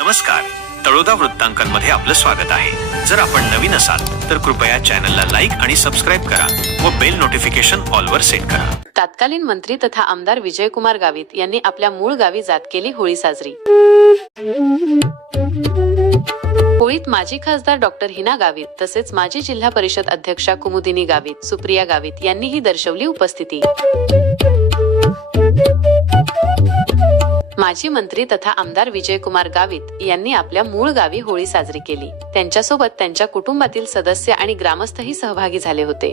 नमस्कार. तळोदा वृत्तांकनमध्ये आपलं स्वागत आहे. जर आपण नवीन असाल तर कृपया चॅनलला लाईक आणि सबस्क्राईब करा व बेल नोटिफिकेशन ऑलवर सेट करा. तत्कालीन मंत्री तथा आमदार विजयकुमार गावित यांनी आपल्या मूळ गावी जात केली होळी साजरी. होळीत माजी खासदार डॉक्टर हिना गावित तसेच माजी जिल्हा परिषद अध्यक्षा कुमुदिनी गावित सुप्रिया गावित यांनीही दर्शवली उपस्थिती. माजी मंत्री तथा आमदार विजयकुमार गावित यांनी आपल्या मूळ गावी होळी साजरी केली. त्यांच्यासोबत त्यांच्या कुटुंबातील सदस्य आणि ग्रामस्थही सहभागी झाले होते.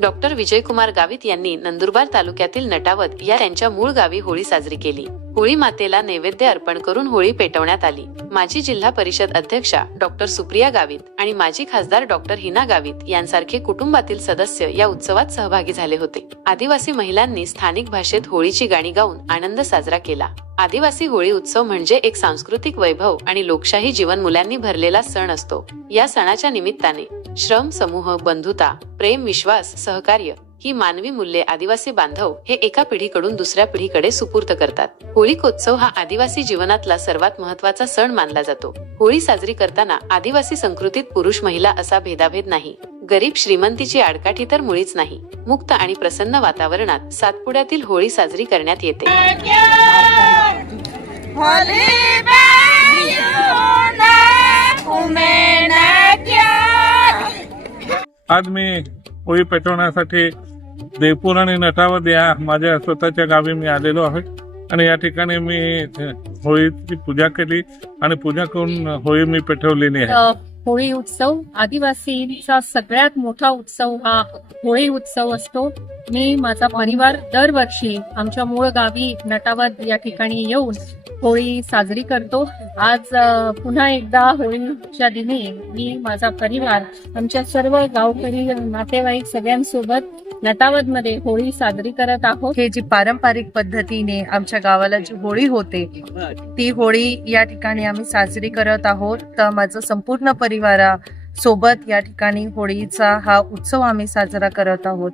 डॉक्टर विजयकुमार गावित यांनी नंदुरबार तालुक्यातील नटावत या त्यांच्या मूळ गावी होळी साजरी केली. होळी मातेला नैवेद्य अर्पण करून होळी पेटवण्यात आली. माजी जिल्हा परिषद अध्यक्षा डॉक्टर सुप्रिया गावित आणि माजी खासदार डॉक्टर हिना गावित यांसारखे कुटुंबातील सदस्य या उत्सवात सहभागी झाले होते. आदिवासी महिलांनी स्थानिक भाषेत होळीची गाणी गाऊन आनंद साजरा केला. आदिवासी होळी उत्सव म्हणजे एक सांस्कृतिक वैभव आणि लोकशाही जीवन मुलांनी भरलेला सण असतो. या सणाच्या निमित्ताने श्रम समूह बंधुता प्रेम विश्वास सहकार्य ही मानवी मूल्ये आदिवासी बांधव हे एका पिढीकडून दुसऱ्या पिढीकडे सुपूर्त करतात. होळीकोत्सव हा आदिवासी जीवनातला सर्वात महत्त्वाचा सण मानला जातो. होळी साजरी करताना आदिवासी संस्कृतीत पुरुष महिला असा भेदाभेद नाही. गरीब श्रीमंतीची आडकाठी तर मुळीच नाही. मुक्त आणि प्रसन्न वातावरणात सातपुड्यातील होळी साजरी करण्यात येते. आज मी होळी पेटवण्यासाठी देवपूर आणि नटावद या माझ्या स्वतःच्या गावी मी आलेलो आहे. आणि या ठिकाणी मी होळीची पूजा केली आणि पूजा करून होळी मी पेटवलेली आहे. होळी उत्सव आदिवासींचा सगळ्यात मोठा उत्सव हा होळी उत्सव असतो. मी माझा परिवार दरवर्षी आमच्या मूळ गावी नटावद या ठिकाणी येऊन होळी साजरी करतो. आज पुन्हा एकदा होळीच्या दिनी मी माझा परिवार आमच्या सर्व गावकरी नातेवाईक सगळ्यांसोबत नटावदमध्ये होळी साजरी करत आहोत. हे जी पारंपरिक पद्धतीने आमच्या गावाला जी होळी होते ती होळी या ठिकाणी आम्ही साजरी करत आहोत. तर माझं संपूर्ण परिवारा सोबत या ठिकाणी होळीचा हा उत्सव आम्ही साजरा करत आहोत.